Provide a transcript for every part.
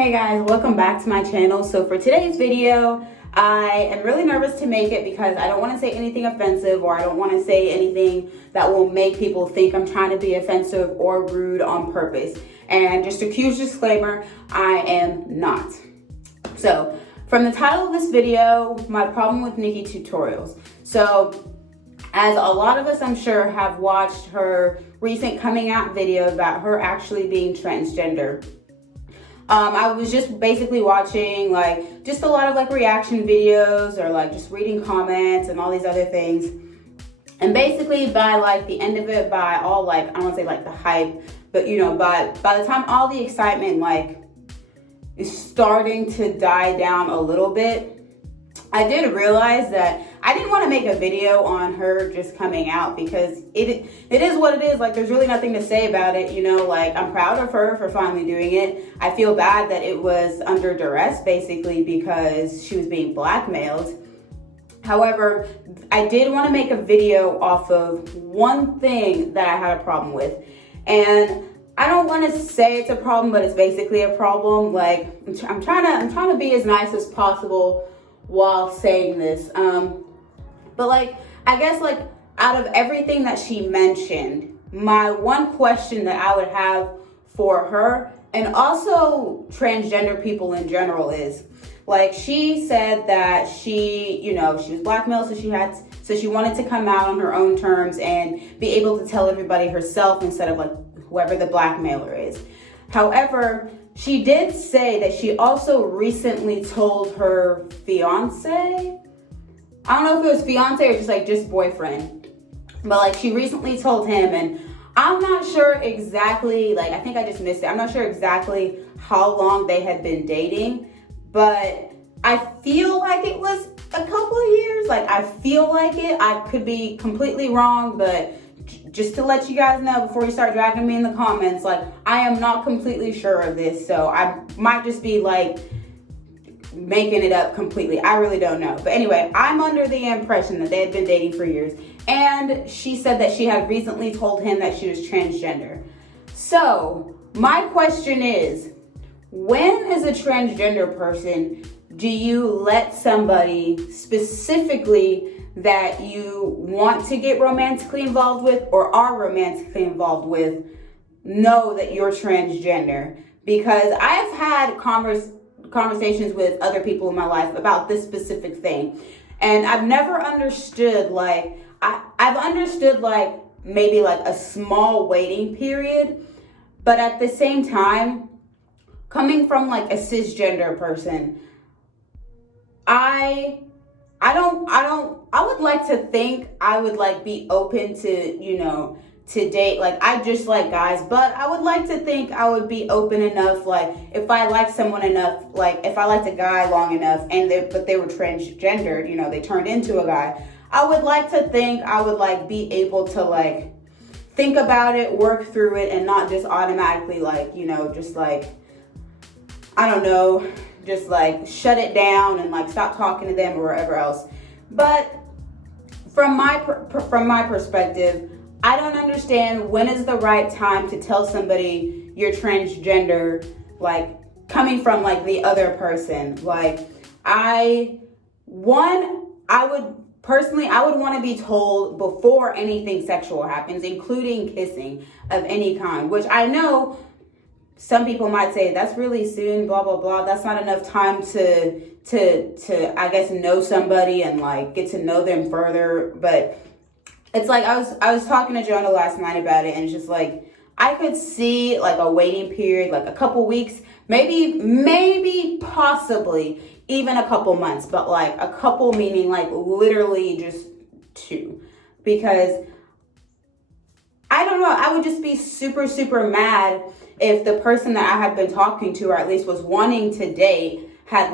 Hey guys, welcome back to my channel. So for today's video, I am really nervous to make it because I don't want to say anything offensive, or I don't want to say anything that will make people think I'm trying to be offensive or rude on purpose. And just a huge disclaimer, I am not. So from the title of this video, my problem with Nikkie Tutorials. So as a lot of us, I'm sure, have watched her recent coming out video about her actually being transgender. I was just basically watching just a lot of reaction videos, or just reading comments and all these other things. And basically by the end of it, by all I don't want to say the hype, but by the time all the excitement is starting to die down a little bit, I did realize that I didn't want to make a video on her just coming out, because it is what it is. There's really nothing to say about it, I'm proud of her for finally doing it. I feel bad that it was under duress, basically, because she was being blackmailed. However, I did want to make a video off of one thing that I had a problem with. And I don't want to say it's a problem, but it's basically a problem. I'm trying to be as nice as possible while saying this. But I guess out of everything that she mentioned, my one question that I would have for her, and also transgender people in general, is she said that she was blackmailed, so she wanted to come out on her own terms and be able to tell everybody herself instead of whoever the blackmailer is. However, she did say that she also recently told her fiance, I don't know if it was fiance or just boyfriend, but she recently told him, and I'm not sure exactly, I think I just missed it. I'm not sure exactly how long they had been dating, but I feel like it was a couple of years. I feel like it. I could be completely wrong, but just to let you guys know before you start dragging me in the comments, I am not completely sure of this, so I might just be making it up completely. I really don't know. But anyway, I'm under the impression that they had been dating for years, and she said that she had recently told him that she was transgender. So my question is, when as a transgender person do you let somebody specifically that you want to get romantically involved with or are romantically involved with know that you're transgender? Because I've had conversations with other people in my life about this specific thing, and I've never understood I've understood maybe a small waiting period, but at the same time, coming from a cisgender person, I would like to think I would be open to, to date. I just like guys, but I would like to think I would be open enough, if I like someone enough, if I liked a guy long enough but they were transgendered, they turned into a guy, I would like to think I would be able to think about it, work through it, and not just automatically I don't know, just shut it down and stop talking to them or wherever else. But from my perspective, I don't understand when is the right time to tell somebody you're transgender, coming from the other person. I would want to be told before anything sexual happens, including kissing of any kind, which I know some people might say that's really soon, blah, blah, blah. That's not enough time to I guess know somebody and get to know them further. But it's I was talking to Jonah last night about it, and it's just I could see a waiting period, a couple weeks, maybe possibly even a couple months, but a couple meaning literally just 2, because I don't know, I would just be super, super mad if the person that I had been talking to, or at least was wanting to date, had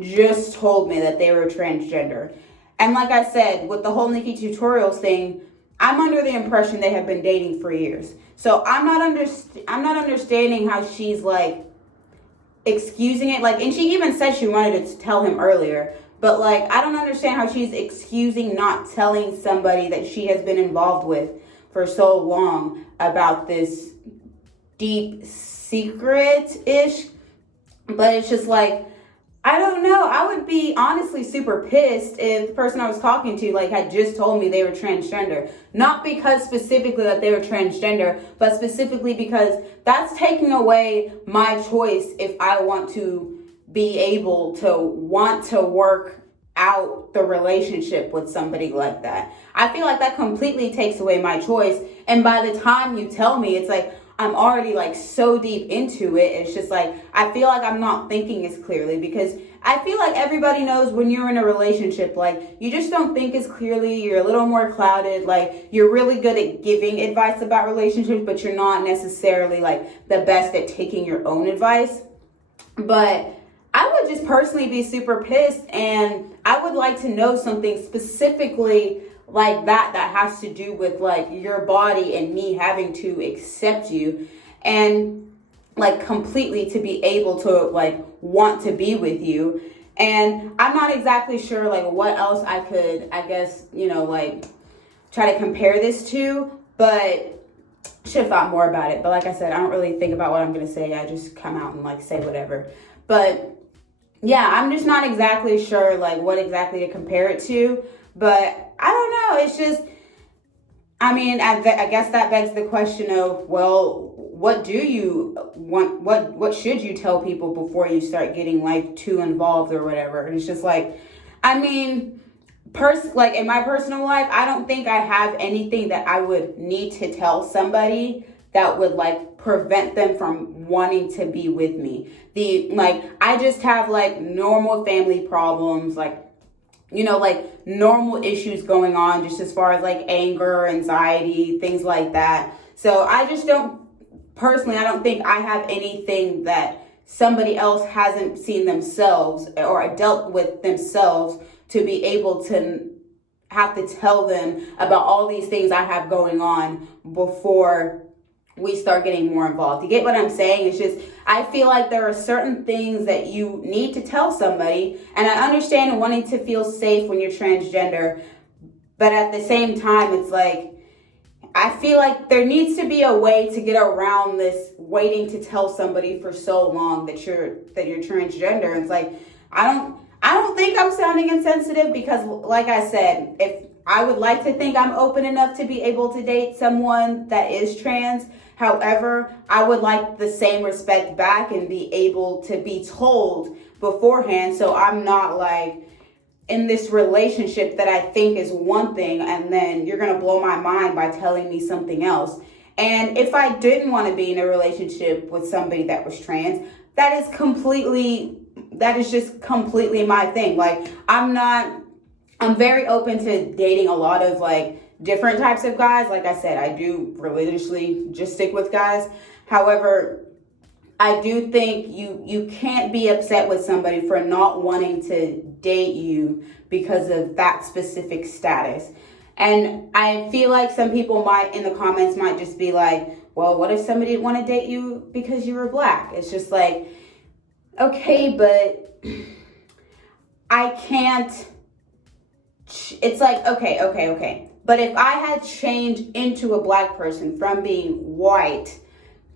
just told me that they were transgender. And like I said, with the whole Nikki Tutorials thing, I'm under the impression they have been dating for years. So I'm not understanding how she's excusing it. And she even said she wanted to tell him earlier, but I don't understand how she's excusing not telling somebody that she has been involved with for so long about this deep secret-ish But it's just like, I don't know. I would be honestly super pissed if the person I was talking to like had just told me they were transgender. Not because specifically that they were transgender, but specifically because that's taking away my choice if I want to be able to want to work out the relationship with somebody like that. I feel like that completely takes away my choice. And by the time you tell me, it's like, I'm already like so deep into it. It's just like, I feel like I'm not thinking as clearly, because I feel like everybody knows when you're in a relationship, like you just don't think as clearly. You're a little more clouded. Like you're really good at giving advice about relationships, but you're not necessarily like the best at taking your own advice. But I would just personally be super pissed, and I would like to know something specifically like that has to do with like your body and me having to accept you and like completely to be able to like want to be with you. And I'm not exactly sure like what else I could, I guess, like try to compare this to, but should have thought more about it. But like I said, I don't really think about what I'm going to say. I just come out and like say whatever. But yeah, I'm just not exactly sure like what exactly to compare it to. But I don't know. It's just, I mean, I guess that begs the question of, well, what do you want? What should you tell people before you start getting like too involved or whatever? And it's just like, I mean, like in my personal life, I don't think I have anything that I would need to tell somebody that would like prevent them from wanting to be with me. I just have like normal family problems, like normal issues going on just as far as like anger, anxiety, things like that. So I just don't, personally, I don't think I have anything that somebody else hasn't seen themselves or dealt with themselves to be able to have to tell them about all these things I have going on before we start getting more involved. You get what I'm saying? It's just, I feel like there are certain things that you need to tell somebody, and I understand wanting to feel safe when you're transgender, but at the same time, it's like, I feel like there needs to be a way to get around this waiting to tell somebody for so long that you're transgender. It's like, I don't think I'm sounding insensitive, because like I said, if I would like to think I'm open enough to be able to date someone that is trans. However, I would like the same respect back and be able to be told beforehand, so I'm not like in this relationship that I think is one thing and then you're going to blow my mind by telling me something else. And if I didn't want to be in a relationship with somebody that was trans, that is just completely my thing. Like I'm very open to dating a lot of like different types of guys. Like I said, I do religiously just stick with guys. However, I do think you can't be upset with somebody for not wanting to date you because of that specific status. And I feel like some people in the comments might just be like, well, what if somebody didn't want to date you because you were black? It's just like, okay, but I can't. It's like, okay. But if I had changed into a black person from being white,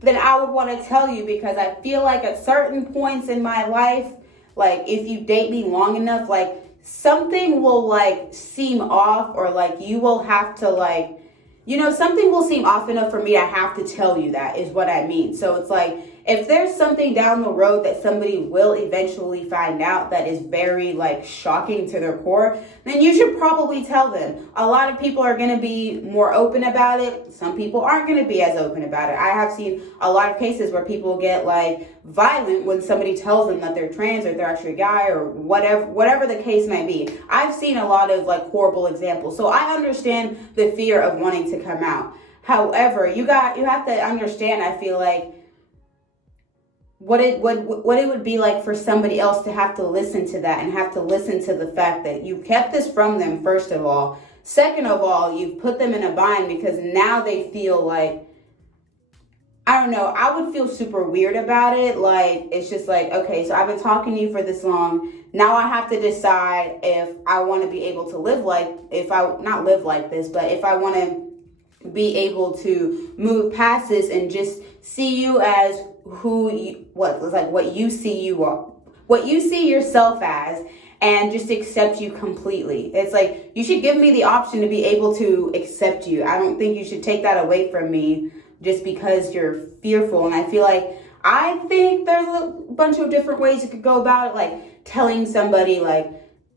then I would want to tell you, because I feel like at certain points in my life, like if you date me long enough, like something will like seem off, or like you will have to like, something will seem off enough for me to have to tell you, that is what I mean. So it's like, if there's something down the road that somebody will eventually find out that is very like shocking to their core, then you should probably tell them. A lot of people are going to be more open about it. Some people aren't going to be as open about it. I have seen a lot of cases where people get like violent when somebody tells them that they're trans or they're actually a guy or whatever the case may be. I've seen a lot of like horrible examples. So I understand the fear of wanting to come out. However, you have to understand, I feel like, what it would be like for somebody else to have to listen to that and have to listen to the fact that you kept this from them, first of all. Second of all, you've put them in a bind because now they feel like, I don't know, I would feel super weird about it. Like, it's just like, okay, so I've been talking to you for this long. Now I have to decide if I want to be able to not live like this, but if I want to be able to move past this and just see you as what you see you are, what you see yourself as, and just accept you completely. It's like, you should give me the option to be able to accept you. I don't think you should take that away from me just because you're fearful. And I think there's a bunch of different ways you could go about it, like telling somebody, like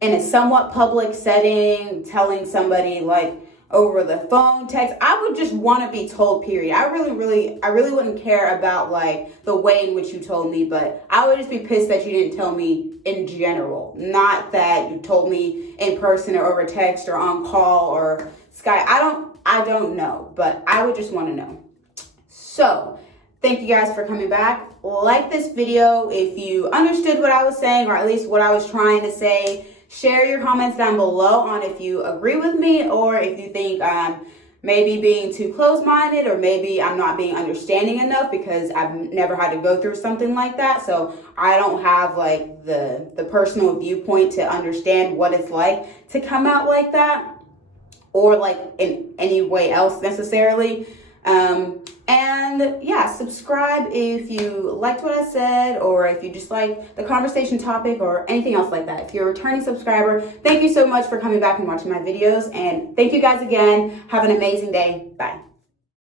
in a somewhat public setting, telling somebody like over the phone, text. I would just want to be told, period. I really wouldn't care about like the way in which you told me, but I would just be pissed that you didn't tell me in general. Not that you told me in person or over text or on call or Skype. I don't know, but I would just want to know. So, thank you guys for coming back. Like this video if you understood what I was saying, or at least what I was trying to say. Share your comments down below on if you agree with me, or if you think I'm maybe being too close-minded, or maybe I'm not being understanding enough, because I've never had to go through something like that. So I don't have like the personal viewpoint to understand what it's like to come out like that, or like in any way else necessarily. And yeah, subscribe if you liked what I said, or if you just like the conversation topic or anything else like that. If you're a returning subscriber, thank you so much for coming back and watching my videos. And thank you guys again. Have an amazing day. Bye.